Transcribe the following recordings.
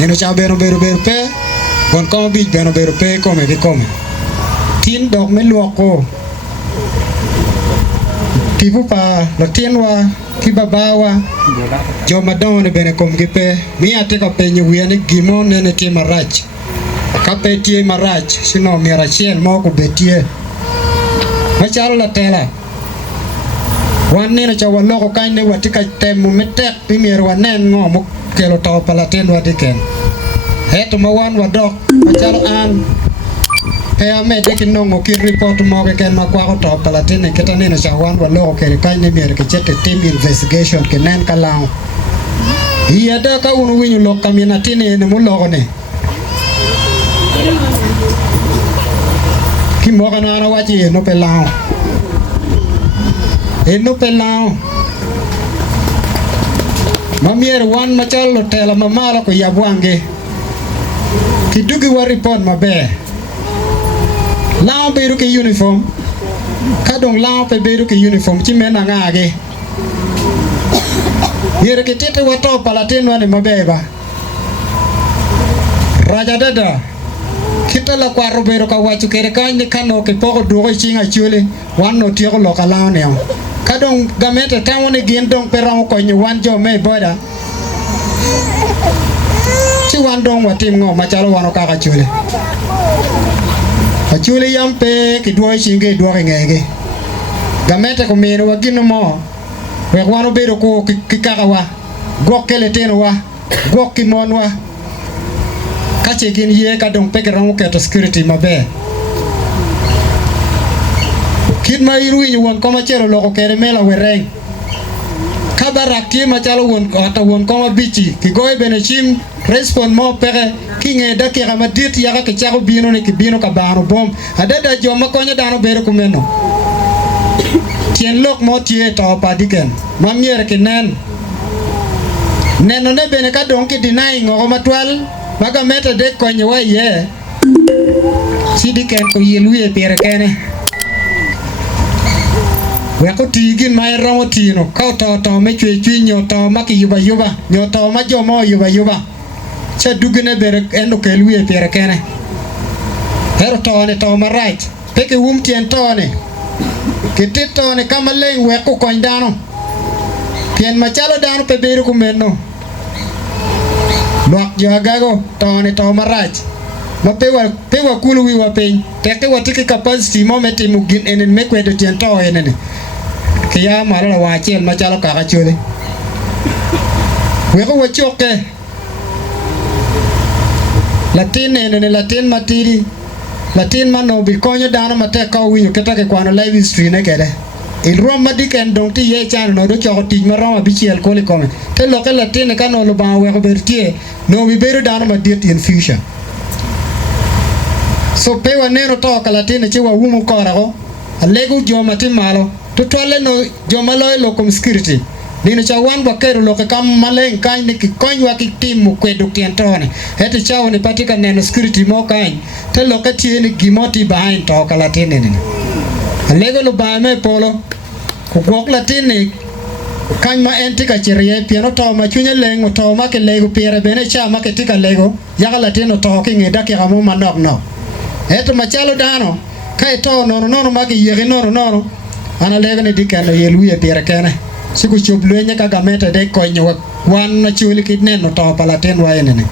neno cha beno pe gon ko bi beno pe come tin dog me luoko tipu pa lo tienwa kibabawa jo madone bene kom gipe mi ate ka penyo wiene gimo nene tie marach ka petie marach sino miara chien moko betie machalo la tela wan neno cha waloko kane watika temu metek pimier wanen ngomo kelo to palaten wadiken heto mawan wadok machalo an ame de kinongo ki report mo ke ken makwa to palatin ke tani no chawan waloko ke kai ne mier ke chete team investigation ke nen kalao yada ka unu winyu lok kamina tini ne muloko ne ki mo kana na wachi no pelao no pelao mamier wan machalo tela mamala ko yabwange kidugi wa report mabe lao beru ke uniform kadong lao pe beru ke uniform chimena ngage yere ke tete wato palaten wane mabeba raja dada kita la kwa roberu ka wachu kere kanye kano ke poko dugo chinga chule wano tiyo loka lao neo kadong gamete tawone gendong perang konye wanjo me boda chi wandong watim ngo machalo wano kaka chule achule yampe ki duo chinge duo ngege gamete ko mero wagino mo we wano bedo ko kikaka wa gokele teno wa gokki monwa kache gin ye ka dong pegeran ko to security mabe kid ma iru ni won ko ma chero loko kere mela wereng kabarak tie ma chalo won ata won ko ma bichi ki goy benechim respond mo pere kinge da ki ga madit ya ka chako bino ne ki bino ka bano bom adada jo ma konya dano bere kumeno tien lok mo tie to padiken mamier ke nen neno ne bene ka donki deny ngo matwal maga meta de konye wa ye sidiken ko yelue pere kene we ko tigin mai romo tino ka to me chwe nyo to maki yuba nyo to ma jo mo yuba cha dugine bere eno ke luye pere kene hero to ne to ma right peke tien to ne kiti to ne kama le we ko kondano tien machalo dano pe bere ku menno lok jagago to ne to ma right ma pewa kulu wi wa pen teke watiki capacity mo meti mugin enen mekwedo tien to enene kiya mala wa chen machalo kaka chule we ko wachoke latin ene latin matiri latin mano bi konyo dano mate ka winyo keta ke kwano live history ne kede il rom madiken dong ti ye chan no do choko ti maroma bi chiel koli kome te loke latin ka no lo ba we ko bertie no bi beru dano madit in future so pewa nero to ka latin che wa wumu kora go alego joma timalo to tole no joma loy lokom security dino cha wan bakero loke kam maleng kain ni konywa ki timu kwedo tientone ete chao ni patika neno security mo kain te loke tieni gimoti behind to ka latin ne alego lo ba me polo ko gok latin ni kan ma entika chirie piano to ma chunya lengo to ma ke lego pere bene cha ma ke tika lego yaga latino to ki ngeda ke amo manok no eto machalo dano kai to no ma ke yege no ana lego ne dikano yeluye pere kene siku chobluenye ka gamete de konyo wan na chuli kid neno to palaten wa enene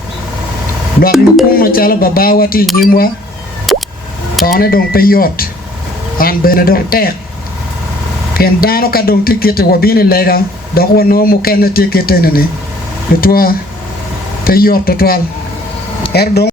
lok mukum machalo babawa ti nyimwa to ne dong peyot an bene dong tek ken dano ka dong tikete wabini lega dok wano mu kene tikete nene tutwa peyot tutwal dong